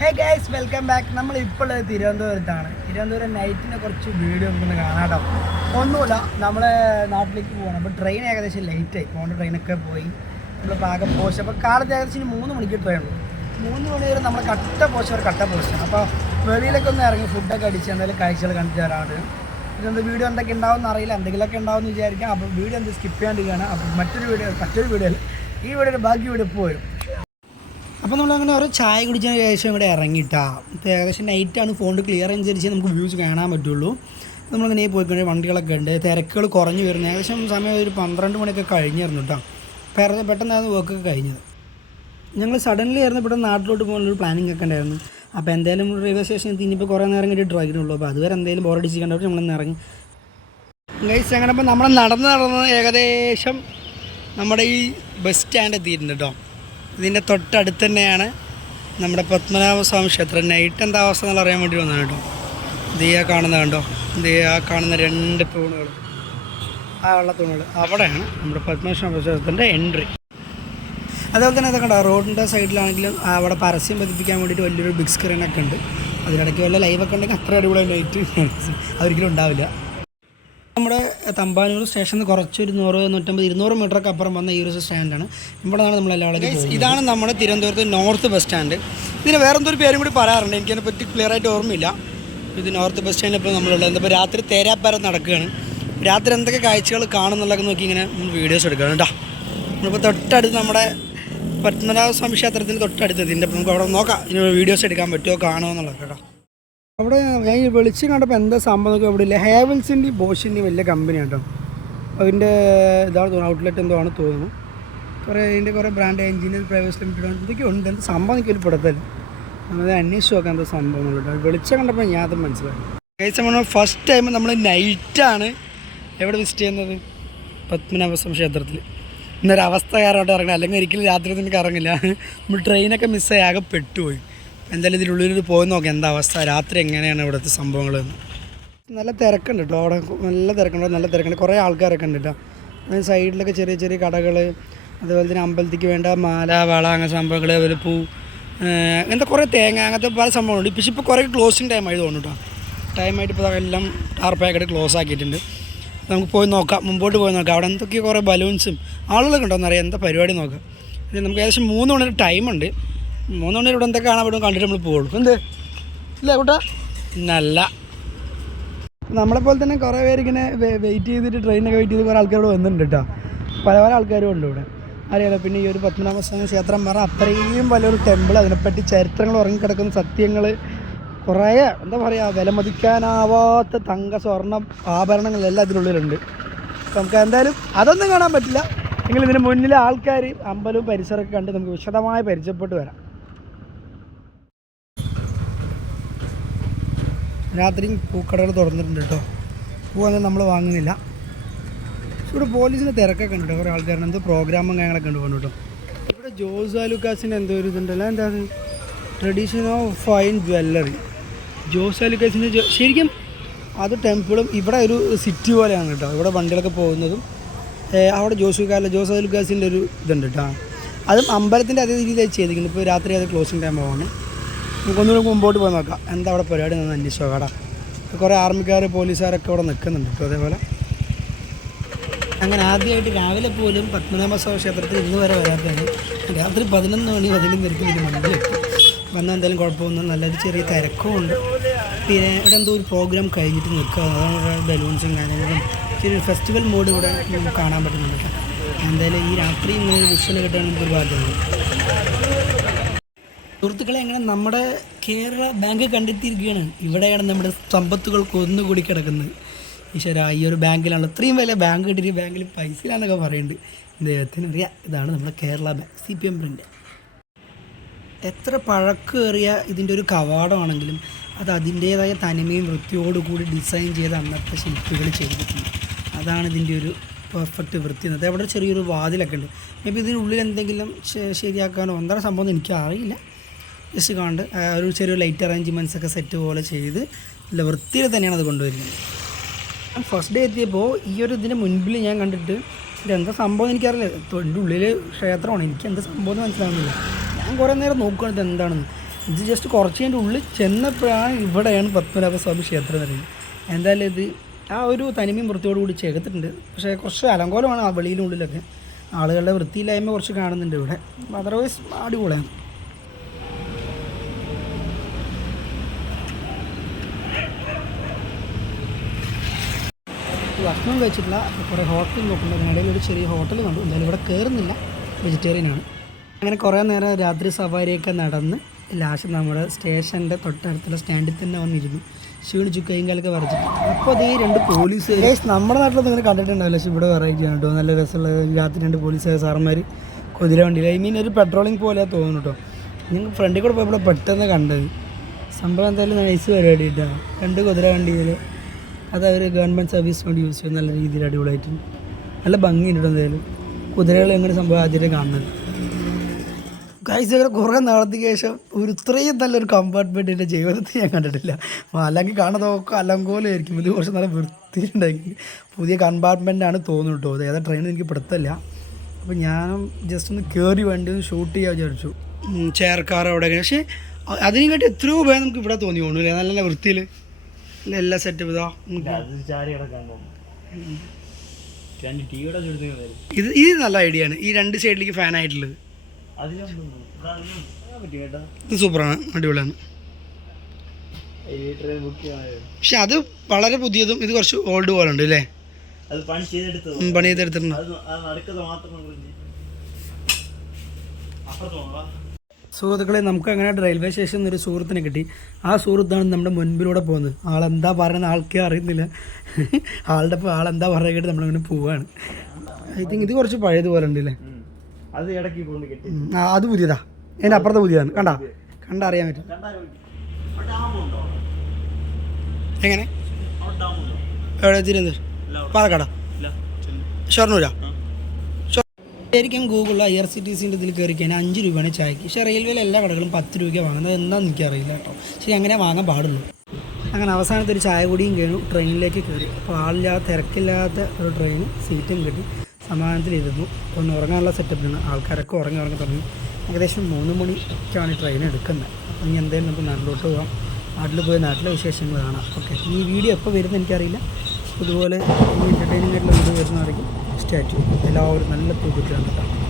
Hey guys welcome back. നമ്മളിപ്പോൾ തിരുവനന്തപുരം നൈറ്റിനെ കുറച്ച് video നമുക്കൊന്ന് കാണാട്ടോ. ഒന്നുമില്ല, നമ്മളെ നാട്ടിലേക്ക് പോകണം. അപ്പോൾ ട്രെയിൻ ഏകദേശം ലേറ്റായി, പോകേണ്ട ട്രെയിനൊക്കെ പോയി. നമ്മൾ പാകം പോസ്റ്റ്. അപ്പോൾ കാലത്ത് ഏകദേശം 3 മണിക്ക് ട്രെയിനുള്ളൂ. 3 മണി വരെ നമ്മൾ കട്ട പോസ്റ്റാണ്. അപ്പോൾ വെളിയിലൊക്കെ ഒന്ന് ഇറങ്ങി ഫുഡൊക്കെ അടിച്ച് എന്തെങ്കിലും കാഴ്ചകൾ കണ്ടിട്ട് തരാണ്. ഇതെന്ത് വീഡിയോ എന്തൊക്കെ ഉണ്ടാവുമെന്ന് അറിയില്ല, എന്തെങ്കിലുമൊക്കെ ഉണ്ടാവുമെന്ന് വിചാരിക്കാം. അപ്പോൾ വീഡിയോ എന്ത് സ്കിപ്പ് ചെയ്യാണ്ടിരിക്കുകയാണ്. അപ്പോൾ മറ്റൊരു വീഡിയോ ഈ വീഡിയോയുടെ ബാക്കി വീഡിയോ ഇപ്പോൾ വരും. അപ്പോൾ നമ്മളങ്ങനെ ഓരോ ചായ കുടിച്ചതിന് ശേഷം ഇവിടെ ഇറങ്ങിയിട്ടാ. ഇപ്പോൾ ഏകദേശം നൈറ്റാണ്, ഫോണിൽ ക്ലിയർ അനുസരിച്ച് നമുക്ക് വ്യൂസ് കാണാൻ പറ്റുള്ളൂ. നമ്മളിങ്ങനെ പോയിക്കൊണ്ട് വണ്ടികളൊക്കെ ഉണ്ട്, തിരക്കുകൾ കുറഞ്ഞു വരുന്നത്. ഏകദേശം സമയം ഒരു 12 മണിയൊക്കെ കഴിഞ്ഞിരുന്നു കേട്ടോ. പെട്ടെന്നായിരുന്നു വർക്കൊക്കെ കഴിഞ്ഞത്. ഞങ്ങൾ സഡൻലി ആയിരുന്നു ഇവിടെ നാട്ടിലോട്ട് പോകാനുള്ളൊരു പ്ലാനിങ് ഒക്കെ ഉണ്ടായിരുന്നു. അപ്പോൾ എന്തായാലും റെയിൽവേ സ്റ്റേഷനിൽ ഇനിയിപ്പോൾ കുറേ നേരം കഴിഞ്ഞിട്ട് ഡ്രൈവിനുള്ളൂ. അപ്പോൾ അതുവരെ എന്തെങ്കിലും ബോറടിച്ച് കണ്ടപ്പോൾ നമ്മളിന്ന് ഇറങ്ങി ഗൈസ്. അങ്ങനെ അപ്പോൾ നമ്മൾ നടന്ന് ഏകദേശം നമ്മുടെ ഈ ബസ് സ്റ്റാൻഡ് എത്തിയിട്ടുണ്ട് കേട്ടോ. ഇതിൻ്റെ തൊട്ടടുത്ത് തന്നെയാണ് നമ്മുടെ പത്മനാഭസ്വാമി ക്ഷേത്രം. നൈറ്റ് എന്താ അവസ്ഥ എന്നുള്ള അറിയാൻ വേണ്ടി വന്നതാണ് കേട്ടോ. ആ കാണുന്നത് കണ്ടോ, കാണുന്ന 2 തൂണുകൾ, ആ വെള്ള തൂണുകൾ, അവിടെയാണ് നമ്മുടെ പത്മനാഭസ്വാമി ക്ഷേത്രത്തിൻ്റെ എൻട്രി. അതുപോലെ തന്നെ ഇതൊക്കെ ഉണ്ടോ, റോഡിൻ്റെ സൈഡിലാണെങ്കിലും അവിടെ പരസ്യം പതിപ്പിക്കാൻ വേണ്ടിയിട്ട് വലിയൊരു ബിഗ് സ്ക്രീനൊക്കെ ഉണ്ട്. അതിനിടയ്ക്ക് വല്ല ലൈവൊക്കെ ഉണ്ടെങ്കിൽ അത്ര അടിപൊളി നൈറ്റ് അതൊരിക്കലും ഉണ്ടാവില്ല. നമ്മുടെ തമ്പാനൂർ സ്റ്റേഷനിൽ കുറച്ചൊരു 100-150-200 മീറ്ററൊക്കെ അപ്പുറം വന്ന ഈ ഒരു സ്റ്റാൻഡാണ്. ഇവിടെയാണ് നമ്മളെല്ലാവരും. ഇതാണ് നമ്മുടെ തിരുവനന്തപുരത്ത് നോർത്ത് ബസ് സ്റ്റാൻഡ്. ഇതിന് വേറെ എന്തൊരു പേരും കൂടി പറയാറുണ്ട്, എനിക്കതിനെപ്പറ്റി ക്ലിയറായിട്ട് ഓർമ്മയില്ല. ഇത് നോർത്ത് ബസ് സ്റ്റാൻഡിൽ ഇപ്പോൾ നമ്മളുള്ളത്. ഇപ്പോൾ രാത്രി തേരാപ്പാരം നടക്കുകയാണ്. രാത്രി എന്തൊക്കെ കാഴ്ചകൾ കാണുന്നുള്ളതൊക്കെ നോക്കി ഇങ്ങനെ വീഡിയോസ് എടുക്കുകയാണ് കേട്ടോ. നമ്മളിപ്പോൾ തൊട്ടടുത്ത് നമ്മുടെ പത്മനാഭസ്വാമി ക്ഷേത്രത്തിന് തൊട്ടടുത്ത് ഇതിൻ്റെ നമുക്ക് അവിടെ നോക്കാം, ഇതിന് വീഡിയോസ് എടുക്കാൻ പറ്റുമോ കാണുമോ എന്നുള്ളത് കേട്ടോ. അവിടെ ഞാൻ വെളിച്ചം കണ്ടപ്പോൾ എന്താ സംഭവം നോക്കുക, അവിടെ ഇല്ല ഹാവൽസിൻ്റെയും ബോഷിൻ്റെയും വലിയ കമ്പനിയാണ് കേട്ടോ. അതിൻ്റെ ഇതാണ് തോന്നുന്നു, ഔട്ട്ലെറ്റ് എന്തോ ആണ് തോന്നുന്നു. അതിൻ്റെ കുറേ ബ്രാൻഡ് എഞ്ചിനീയർ പ്രൈവറ്റ് ലിമിറ്റഡ് എന്തൊക്കെയോ ഉണ്ട്. എന്ത് സംഭവം എനിക്ക് ഒരു പെടുത്തല്ല, നമ്മളത് അന്വേഷിച്ച് നോക്കാം എന്താ സംഭവം കേട്ടോ. വെളിച്ചം കണ്ടപ്പോൾ ഞാൻ അത് മനസ്സിലായി. കഴിച്ച ഫസ്റ്റ് ടൈം നമ്മൾ നൈറ്റാണ് എവിടെ വിസിറ്റ് ചെയ്യുന്നത്, പത്മനാഭസ്വാമി ക്ഷേത്രത്തിൽ. ഇന്നൊരവസ്ഥ കാരോട്ട് ഇറങ്ങണം, അല്ലെങ്കിൽ ഒരിക്കലും രാത്രി എനിക്ക് ഇറങ്ങില്ല. നമ്മൾ ട്രെയിനൊക്കെ മിസ്സായി ആകെ പെട്ടുപോയി. എന്തായാലും ഇതിനുള്ളിൽ പോയി നോക്കാം എന്താ അവസ്ഥ, രാത്രി എങ്ങനെയാണ് ഇവിടുത്തെ സംഭവങ്ങളെന്ന്. നല്ല തിരക്കുണ്ട് കേട്ടോ, അവിടെ നല്ല തിരക്കുണ്ട്. കുറേ ആൾക്കാരൊക്കെ ഉണ്ട് കേട്ടോ. സൈഡിലൊക്കെ ചെറിയ ചെറിയ കടകൾ, അതുപോലെ തന്നെ അമ്പലത്തിലേക്ക് വേണ്ട മാല, വള, അങ്ങനെ സംഭവങ്ങൾ, അതുപോലെ പൂ, അങ്ങനത്തെ കുറേ തേങ്ങ, അങ്ങനത്തെ പല സംഭവങ്ങളുണ്ട്. പക്ഷേ ഇപ്പോൾ കുറേ ക്ലോസിങ് ടൈമായി തോന്നുന്നു കേട്ടോ. ടൈമായിട്ട് ഇപ്പോൾ എല്ലാം ടാർപ്പായിട്ട് ക്ലോസ് ആക്കിയിട്ടുണ്ട്. നമുക്ക് പോയി നോക്കാം, മുമ്പോട്ട് പോയി നോക്കാം. അവിടെ എന്തൊക്കെയോ കുറേ ബലൂൺസും ആളുകളൊക്കെ ഉണ്ടോയെന്ന് അറിയാം, എന്താ പരിപാടി നോക്കാം. നമുക്ക് ഏകദേശം 3 മണി ടൈമുണ്ട്. 3 മണി ഇവിടെ എന്തൊക്കെ കാണാൻ പറ്റും കണ്ടിട്ട് നമ്മൾ പോകുള്ളൂ. എന്ത് ഇല്ല കൂട്ടാ നല്ല. നമ്മളെപ്പോലെ തന്നെ കുറേ പേര് ഇങ്ങനെ വെയിറ്റ് ചെയ്തിട്ട് ട്രെയിനൊക്കെ വെയിറ്റ് ചെയ്ത് കുറേ ആൾക്കാർ ഇവിടെ വന്നിട്ടുണ്ട് കേട്ടോ. പല ആൾക്കാരും ഉണ്ട് ഇവിടെ, അറിയാലോ. പിന്നെ ഈ ഒരു പത്മനാഭസ്വാമി ക്ഷേത്രം പറഞ്ഞാൽ അത്രയും വലിയൊരു ടെമ്പിൾ, അതിനെപ്പറ്റി ചരിത്രങ്ങൾ ഉറങ്ങിക്കിടക്കുന്ന സത്യങ്ങൾ, കുറേ എന്താ പറയുക, വിലമതിക്കാനാവാത്ത തങ്ക സ്വർണ്ണ ആഭരണങ്ങളെല്ലാം ഇതിനുള്ളിലുണ്ട്. നമുക്ക് എന്തായാലും അതൊന്നും കാണാൻ പറ്റില്ല, എങ്കിൽ ഇതിന് മുന്നിലെ ആൾക്കാർ അമ്പലവും പരിസരമൊക്കെ കണ്ട് നമുക്ക് വിശദമായി പരിചയപ്പെട്ട് വരാം. രാത്രി പൂക്കടകൾ തുറന്നിട്ടുണ്ട് കേട്ടോ. പൂവൊന്നും നമ്മൾ വാങ്ങുന്നില്ല. ഇവിടെ പോലീസിൻ്റെ തിരക്കൊക്കെ ഉണ്ട്, കുറേ ആൾക്കാരുണ്ട്. എന്തോ പ്രോഗ്രാമും കാര്യങ്ങളൊക്കെ ഉണ്ട് പോകുന്നു കേട്ടോ. ഇവിടെ ജോസ് ആലുക്കാസിൻ്റെ എന്തോ ഒരു ഇതുണ്ടല്ലോ, എന്താ tradition of fine jewellery. Jos ആലുക്കാസിൻ്റെ ശരിക്കും അത് ടെമ്പിളും ഇവിടെ ഒരു സിറ്റി പോലെയാണ് കേട്ടോ. ഇവിടെ വണ്ടികളൊക്കെ പോകുന്നതും അവിടെ ജോസ് ആലുക്കാസിൻ്റെ ഒരു ഇതുണ്ട് കേട്ടോ. അതും അമ്പലത്തിൻ്റെ അതേ രീതിയിലായി ചെയ്തിരിക്കുന്നത്. ഇപ്പോൾ രാത്രി അത് ക്ലോസിങ് ടൈം ആവാണ്. നമുക്കൊന്നുകൂടെ മുമ്പോട്ട് പോയി നോക്കാം എന്താ അവിടെ പരിപാടി നിന്ന് അന്വേഷിച്ചു നോക്കാം. കുറേ ആർമിക്കാർ പോലീസുകാരൊക്കെ ഇവിടെ നിൽക്കുന്നുണ്ട് ഇപ്പോൾ. അതേപോലെ അങ്ങനെ ആദ്യമായിട്ട് രാവിലെ പോലും പത്മനാഭസ്വാമി ക്ഷേത്രത്തിൽ ഇന്ന് വരെ വരാത്തതാണ്. രാത്രി 11 മണി 11:30 ഇതിന് മുന്നിലെത്തും. വന്നാൽ എന്തായാലും കുഴപ്പമൊന്നും, നല്ലൊരു ചെറിയ തിരക്കും ഉണ്ട്. പിന്നെ ഇവിടെ എന്തോ ഒരു പ്രോഗ്രാം കഴിഞ്ഞിട്ട് നിൽക്കുക, അതാണ് ബലൂൺസും കാര്യങ്ങളും, ചെറിയൊരു ഫെസ്റ്റിവൽ മോഡ് ഇവിടെ നമുക്ക് കാണാൻ പറ്റുന്നുണ്ട് കേട്ടോ. എന്തായാലും ഈ രാത്രി ഇങ്ങനെ ഒരു വിഷ്വൽ കിട്ടാൻ നമുക്കൊരു ഭാഗ്യമാണ്. സുഹൃത്തുക്കളെ, അങ്ങനെ നമ്മുടെ കേരള ബാങ്ക് കണ്ടെത്തിയിരിക്കുകയാണ്. ഇവിടെയാണ് നമ്മുടെ സമ്പത്തുകൾ കൊന്നുകൂടി കിടക്കുന്നത്. ഈശ്വര, ഈ ഒരു ബാങ്കിലാണ് ഇത്രയും വലിയ ബാങ്ക് കിട്ടിയ ബാങ്കിൽ പൈസ ഇല്ലാന്നൊക്കെ പറയുന്നുണ്ട്. ദൈവത്തിനറിയാം. ഇതാണ് നമ്മുടെ കേരള ബാങ്ക്, CPM പ്രിൻ്റ്. എത്ര പഴക്കേറിയ ഇതിൻ്റെ ഒരു കവാടമാണെങ്കിലും അത് അതിൻ്റേതായ തനിമയും വൃത്തിയോടുകൂടി ഡിസൈൻ ചെയ്ത് അന്നത്തെ ശില്പികൾ ചെയ്തിട്ടുണ്ട്. അതാണ് ഇതിൻ്റെ ഒരു പെർഫെക്റ്റ് വൃത്തി. അത് അവിടെ ചെറിയൊരു വാതിലൊക്കെ ഉണ്ട്. മേ ബി ഇതിനുള്ളിൽ എന്തെങ്കിലും ശരിയാക്കാനോ എന്താണ് സംഭവം എനിക്ക് അറിയില്ല. ജസ്റ്റ് കണ്ട് ഒരു ചെറിയ ലൈറ്റ് അറേഞ്ച്മെൻറ്റ്സ് ഒക്കെ സെറ്റ് പോലെ ചെയ്ത് നല്ല വൃത്തിയിൽ തന്നെയാണ് അത് കൊണ്ടുവരുന്നത്. ഞാൻ ഫസ്റ്റ് ഡേ എത്തിയപ്പോൾ ഈ ഒരു ഇതിന് മുൻപിൽ ഞാൻ കണ്ടിട്ട് ഇതെന്താ സംഭവം എനിക്കറിയില്ല. എൻ്റെ ഉള്ളിൽ ക്ഷേത്രമാണ്, എനിക്ക് എന്താ സംഭവം എന്ന് മനസ്സിലാവുന്നില്ല. ഞാൻ കുറേ നേരം നോക്കുകയാണ് ഇത് എന്താണെന്ന്. ഇത് ജസ്റ്റ് കുറച്ച് കഴിഞ്ഞ ഉള്ളിൽ ചെന്നപ്പോഴാണ് ഇവിടെയാണ് പത്മനാഭസ്വാമി ക്ഷേത്രം പറയുന്നത്. എന്തായാലും ഇത് ആ ഒരു തനിമയും വൃത്തിയോട് കൂടി ചെയ്തിട്ടുണ്ട്. പക്ഷേ കുറച്ച് അലങ്കോലമാണ് ആ വെളിയിലുള്ളിലൊക്കെ. ആളുകളുടെ വൃത്തിയില്ലായ്മ കുറച്ച് കാണുന്നുണ്ട് ഇവിടെ. അതർവൈസ് അടിപൊളിയാണ്. ഭക്ഷണം കഴിച്ചിട്ടില്ല. കുറേ ഹോട്ടൽ നോക്കുന്നുണ്ട്. അതിനിടയിൽ ഒരു ചെറിയ ഹോട്ടൽ കണ്ടു. എന്തായാലും ഇവിടെ കയറുന്നില്ല, വെജിറ്റേറിയനാണ്. അങ്ങനെ കുറേ നേരം രാത്രി സവാരിയൊക്കെ നടന്ന് ലാസ്റ്റ് നമ്മുടെ സ്റ്റേഷൻ്റെ തൊട്ടടുത്തുള്ള സ്റ്റാൻഡിൽ തന്നെ വന്നിരുന്നു. ക്ഷീണിച്ചു, കൈയും കാലൊക്കെ വരച്ചിട്ട്. അപ്പോൾ അതേ 2 പോലീസ് നമ്മുടെ നാട്ടിലൊന്നും ഇങ്ങനെ കണ്ടിട്ടുണ്ടാവില്ല. പക്ഷേ ഇവിടെ വെറൈറ്റിയാണ് കേട്ടോ. നല്ല രസമുള്ള രാത്രി 2 പോലീസ് സാറന്മാർ കുതിര വണ്ടിയിൽ, ഐ മീൻ ഒരു പെട്രോളിങ് പോലെയാണ് തോന്നുന്നു കേട്ടോ. ഞങ്ങൾ ഫ്രണ്ടിൽ കൂടെ പോയപ്പോൾ പെട്ടെന്ന് കണ്ടത് സംഭവം. എന്തായാലും നൈസ് പരിപാടി കേട്ടോ. 2 കുതിര വണ്ടിയിൽ അത് അവർ ഗവൺമെൻറ് സർവീസ് വേണ്ടി യൂസ് ചെയ്യും. നല്ല രീതിയിൽ അടിപൊളിയായിട്ട് നല്ല ഭംഗിയുണ്ട്. എന്തായാലും കുതിരകൾ എങ്ങനെ സംഭവം ആദ്യമായിട്ട് കാണുന്നത്. ഗൈസ് അങ്ങനെ കുറേ നാളത്തേക്ക് ശേഷം ഒരു ഇത്രയും നല്ലൊരു കമ്പാർട്ട്മെൻറ്റ് എൻ്റെ ജീവിതത്തിൽ ഞാൻ കണ്ടിട്ടില്ല. അല്ലെങ്കിൽ കാണുന്നതൊക്കെ അലങ്കോലമായിരിക്കും. ഇത് കുറച്ച് നല്ല വൃത്തിയുണ്ടായിരിക്കും. പുതിയ കമ്പാർട്ട്മെൻറ്റാണ് തോന്നുന്നു കേട്ടോ. ഏതാ ട്രെയിൻ എനിക്ക് പെടുത്തല്ല. അപ്പോൾ ഞാൻ ജസ്റ്റ് ഒന്ന് കയറി വണ്ടി ഒന്ന് ഷൂട്ട് ചെയ്യാൻ വിചാരിച്ചു. ചെയർക്കാർ അവിടെ. പക്ഷേ അതിനെക്കാട്ടി എത്രയോ ഭയം നമുക്ക് ഇവിടെ തോന്നി തോന്നില്ലേ. നല്ല നല്ല വൃത്തിയിൽ എല്ലാ സെറ്റപ്പ് ഇതാ. ഇത് നല്ല ഐഡിയ ആണ്. ഈ 2 സൈഡിലേക്ക് ഫാനായിട്ടുള്ളത് ഇത് സൂപ്പറാണ്, അടിപൊളിയാണ്. പക്ഷെ അത് വളരെ പുതിയതും ഇത് കുറച്ച് ഓൾഡ് പോലെ ഉണ്ട് അല്ലേ. പണി ചെയ്തെടുത്തിട്ടുണ്ട്. സുഹൃത്തുക്കളെ, നമുക്ക് അങ്ങനെ റെയിൽവേ സ്റ്റേഷനിൽ ഒരു സുഹൃത്തിനെ കിട്ടി. ആ സുഹൃത്താണ് നമ്മുടെ മുൻപിലൂടെ പോകുന്നത്. ആളെന്താ പറയുന്നത് ആൾക്കേ അറിയുന്നില്ല. ആളെന്താ പറയുന്നത് നമ്മളിങ്ങനെ പോവാണ്. ഐ തിങ്ക് ഇത് കുറച്ച് പഴയതുപോലെ ഉണ്ട് അല്ലേ. അത് പുതിയതാ. അതിൻ്റെ അപ്പുറത്തെ പുതിയതാണ്. കണ്ടറിയാൻ പറ്റും. എങ്ങനെ എവിടെ? തിരുവനന്തപുരം, പാലക്കാടാ, ഷൊർണൂരാ? ശരിക്കും ഗൂഗിളിൽ IRCTCൻ്റെ ഇതിൽ കയറി കഴിഞ്ഞാൽ 5 രൂപയാണ് ചായക്ക്. പക്ഷേ റെയിൽവേയിൽ എല്ലാ കടകളും 10 രൂപയ്ക്ക് വാങ്ങുന്നത്. എന്താണെന്ന് എനിക്കറിയില്ല കേട്ടോ. പക്ഷേ അങ്ങനെ വാങ്ങാൻ പാടുള്ളൂ. അങ്ങനെ അവസാനത്തെ ഒരു ചായ കൂടിയും കഴിഞ്ഞു ട്രെയിനിലേക്ക് കയറി. അപ്പോൾ ആളില്ലാത്ത തിരക്കില്ലാത്ത ഒരു ട്രെയിൻ, സീറ്റും കിട്ടി. സമാധാനത്തിലിരുന്നു. ഒന്ന് ഉറങ്ങാനുള്ള സെറ്റപ്പിലാണ്. ആൾക്കാരൊക്കെ ഉറങ്ങി തുടങ്ങി. ഏകദേശം 3 മണിക്കാണ് ട്രെയിൻ എടുക്കുന്നത്. അപ്പോൾ ഇനി എന്തായാലും നമുക്ക് നാട്ടിലോട്ട് പോകാം. നാട്ടിൽ പോയി നാട്ടിലെ വിശേഷങ്ങൾ കാണാം. ഓക്കെ, ഈ വീഡിയോ എപ്പോൾ വരുന്നത് എനിക്കറിയില്ല. ഇതുപോലെ ഈ എൻ്റർടൈനിങ് ആയിട്ടുള്ള വീഡിയോ വരുന്നതായിരിക്കും. സ്റ്റാച്ചു എല്ലാവരും നല്ല തൂക്കിട്ടാണ് കേട്ടോ.